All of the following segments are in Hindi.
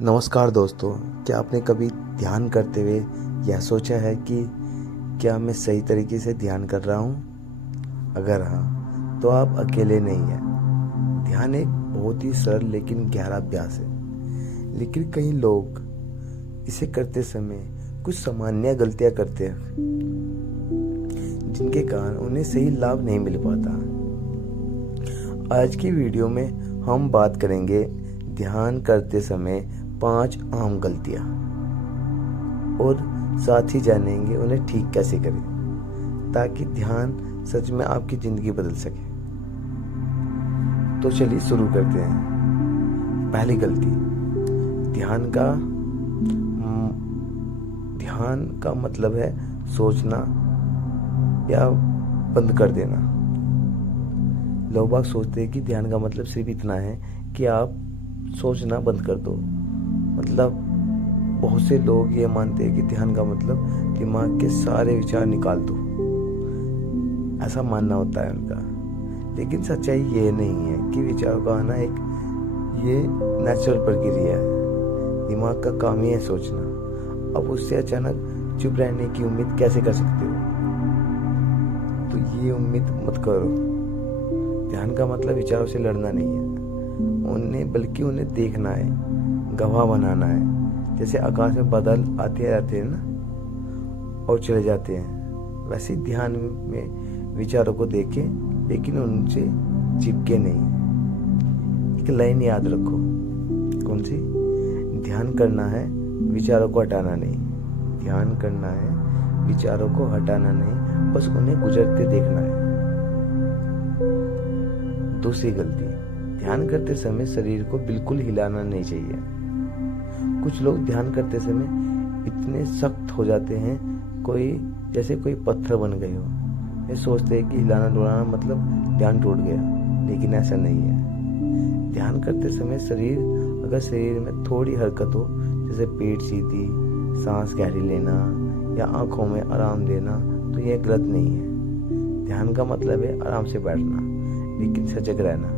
नमस्कार दोस्तों, क्या आपने कभी ध्यान करते हुए यह सोचा है कि क्या मैं सही तरीके से ध्यान कर रहा हूँ? अगर हाँ, तो आप अकेले नहीं हैं। ध्यान एक बहुत ही सरल लेकिन गहरा अभ्यास है, लेकिन कई लोग इसे करते समय कुछ सामान्य गलतियाँ करते हैं, जिनके कारण उन्हें सही लाभ नहीं मिल पाता। आज की वीडियो में हम बात करेंगे ध्यान करते समय 5 आम गलतियां और साथ ही जानेंगे उन्हें ठीक कैसे करें, ताकि ध्यान सच में आपकी ज़िंदगी बदल सके। तो चलिए शुरू करते हैं। पहली गलती, ध्यान का मतलब है सोचना या बंद कर देना। लोग बाग सोचते हैं कि ध्यान का मतलब सिर्फ इतना है कि आप सोचना बंद कर दो। मतलब बहुत से लोग ये मानते हैं कि ध्यान का मतलब दिमाग के सारे विचार निकाल दो, ऐसा मानना होता है उनका। लेकिन सच्चाई ये नहीं है कि विचारों का आना ये नेचुरल प्रक्रिया है। दिमाग का काम ही है सोचना। अब उससे अचानक चुप रहने की उम्मीद कैसे कर सकते हो? तो ये उम्मीद मत करो। ध्यान का मतलब विचारों से लड़ना नहीं है, बल्कि उन्हें देखना है, गवाह बनाना है। जैसे आकाश में बादल आते रहते हैं ना और चले जाते हैं, वैसे ध्यान में विचारों को देखें, लेकिन उनसे चिपके नहीं। एक लाइन याद रखो। कौन सी? ध्यान करना है, विचारों को हटाना नहीं। ध्यान करना है, विचारों को हटाना नहीं, बस उन्हें गुजरते देखना है। दूसरी गलती, ध्यान करते समय शरीर को बिल्कुल हिलाना नहीं चाहिए। कुछ लोग ध्यान करते समय इतने सख्त हो जाते हैं, जैसे कोई पत्थर बन गए हो। ये सोचते हैं कि हिलाना डुलाना मतलब ध्यान टूट गया, लेकिन ऐसा नहीं है। ध्यान करते समय अगर शरीर में थोड़ी हरकत हो, जैसे पेट सीधी, सांस गहरी लेना या आंखों में आराम देना, तो यह गलत नहीं है। ध्यान का मतलब है आराम से बैठना, लेकिन सजग रहना।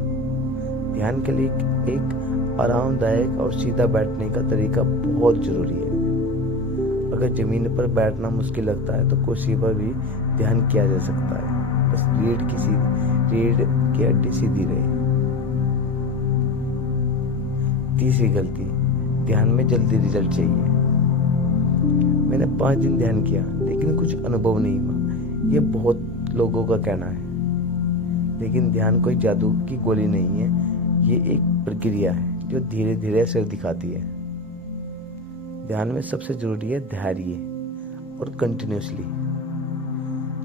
ध्यान के लिए एक आरामदायक और सीधा बैठने का तरीका बहुत जरूरी है। अगर जमीन पर बैठना मुश्किल लगता है तो कुर्सी पर भी ध्यान किया जा सकता है, बस रीढ़ की हड्डी सीधी रहे। तीसरी गलती, ध्यान में जल्दी रिजल्ट चाहिए। मैंने 5 दिन ध्यान किया लेकिन कुछ अनुभव नहीं हुआ, ये बहुत लोगों का कहना है। लेकिन ध्यान कोई जादू की गोली नहीं है, ये एक प्रक्रिया है जो धीरे धीरे असर दिखाती है। ध्यान में सबसे जरूरी है धैर्य और कंटिन्यूसली।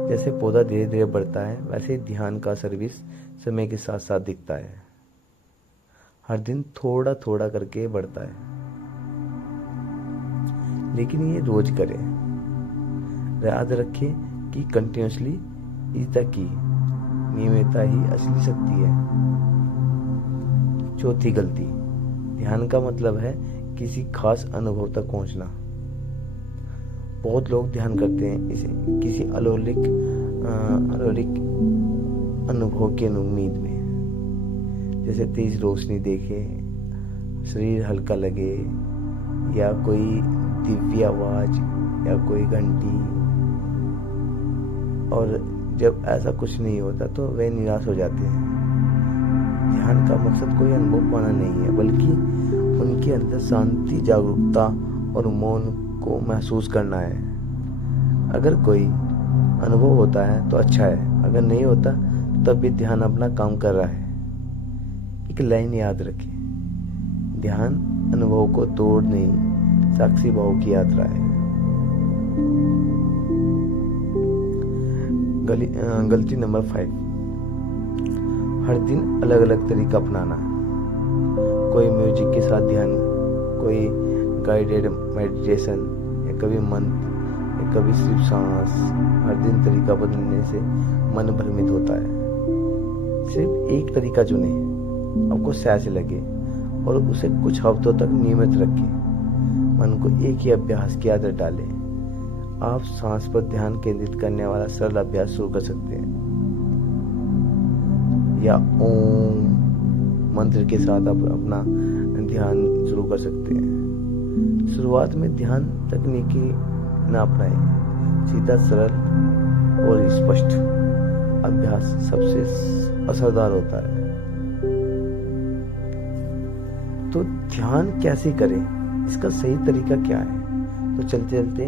जैसे पौधा धीरे धीरे बढ़ता है, वैसे ही ध्यान का असर भी समय के साथ साथ दिखता है। हर दिन थोड़ा थोड़ा करके बढ़ता है, लेकिन ये रोज करें। याद रखें कि कंटिन्यूसली इज द की। नियमितता ही असली शक्ति है। चौथी गलती, ध्यान का मतलब है किसी खास अनुभव तक पहुंचना। बहुत लोग ध्यान करते हैं इसे किसी अलौकिक अनुभव की उम्मीद में, जैसे तेज रोशनी देखे, शरीर हल्का लगे, या कोई दिव्य आवाज या कोई घंटी। और जब ऐसा कुछ नहीं होता तो वे निराश हो जाते हैं। ध्यान का मकसद कोई अनुभव पाना नहीं है, बल्कि उनके अंदर शांति, जागरूकता और मौन को महसूस करना है। अगर कोई अनुभव होता है तो अच्छा है, अगर नहीं होता तब भी ध्यान अपना काम कर रहा है। एक लाइन याद रखें, ध्यान अनुभव को तोड़ नहीं, साक्षी भाव की यात्रा है। गलती नंबर 5, हर दिन अलग अलग तरीका अपनाना। कोई म्यूजिक के साथ ध्यान, कोई गाइडेड मेडिटेशन, या कभी मंत्र, या कभी सिर्फ सांस। हर दिन तरीका बदलने से मन भ्रमित होता है। सिर्फ एक तरीका चुने, आपको सहज लगे, और उसे कुछ हफ्तों तक नियमित रखें। मन को एक ही अभ्यास की आदत डालें। आप सांस पर ध्यान केंद्रित करने वाला सरल अभ्यास शुरू कर सकते हैं, या ओम मंत्र के साथ आप अपना ध्यान शुरू कर सकते हैं। शुरुआत में ध्यान तकनीकी ना अपनाएं, सीधा सरल और स्पष्ट अभ्यास सबसे असरदार होता है। तो ध्यान कैसे करें, इसका सही तरीका क्या है? तो चलते चलते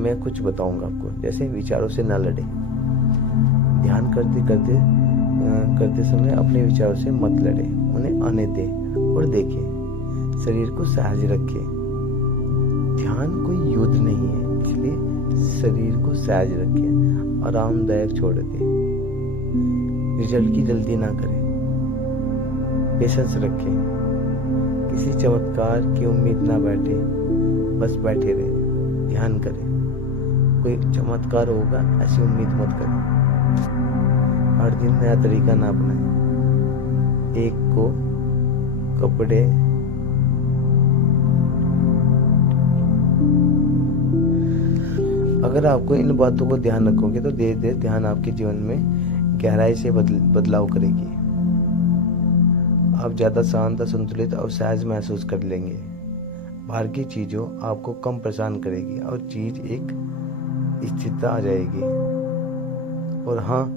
मैं कुछ बताऊंगा आपको। जैसे विचारों से ना लड़े, ध्यान करते समय अपने विचारों से मत लड़े, उन्हें आने दे और देखें। शरीर को सहज रखें, ध्यान कोई युद्ध नहीं है, इसलिए शरीर को सहज रखें, आरामदायक छोड़ दें। रिजल्ट की जल्दी ना करें, पेशेंस रखें, किसी चमत्कार की उम्मीद ना बैठे, बस बैठे रहे, ध्यान करें। कोई चमत्कार होगा ऐसी उम्मीद मत करें। हर दिन नया तरीका ना अपनाएं। एक को कपड़े अगर आपको इन बातों को ध्यान रखोगे तो धीरे धीरे ध्यान आपके जीवन में गहराई से बदलाव करेगी। आप ज्यादा शांत, संतुलित और सहज महसूस कर लेंगे। बाहर की चीजों आपको कम परेशान करेगी और चीज एक स्थिरता आ जाएगी। और हाँ,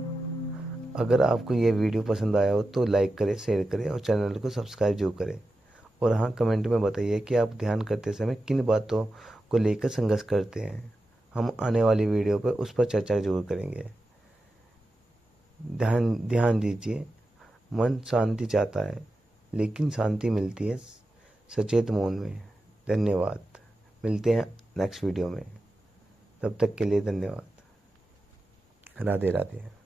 अगर आपको ये वीडियो पसंद आया हो तो लाइक करें, शेयर करें और चैनल को सब्सक्राइब जरूर करें। और हाँ, कमेंट में बताइए कि आप ध्यान करते समय किन बातों को लेकर संघर्ष करते हैं। हम आने वाली वीडियो पर उस पर चर्चा जरूर करेंगे। ध्यान दीजिए। मन शांति चाहता है, लेकिन शांति मिलती है सचेत मौन में। धन्यवाद। मिलते हैं नेक्स्ट वीडियो में। तब तक के लिए धन्यवाद। राधे राधे।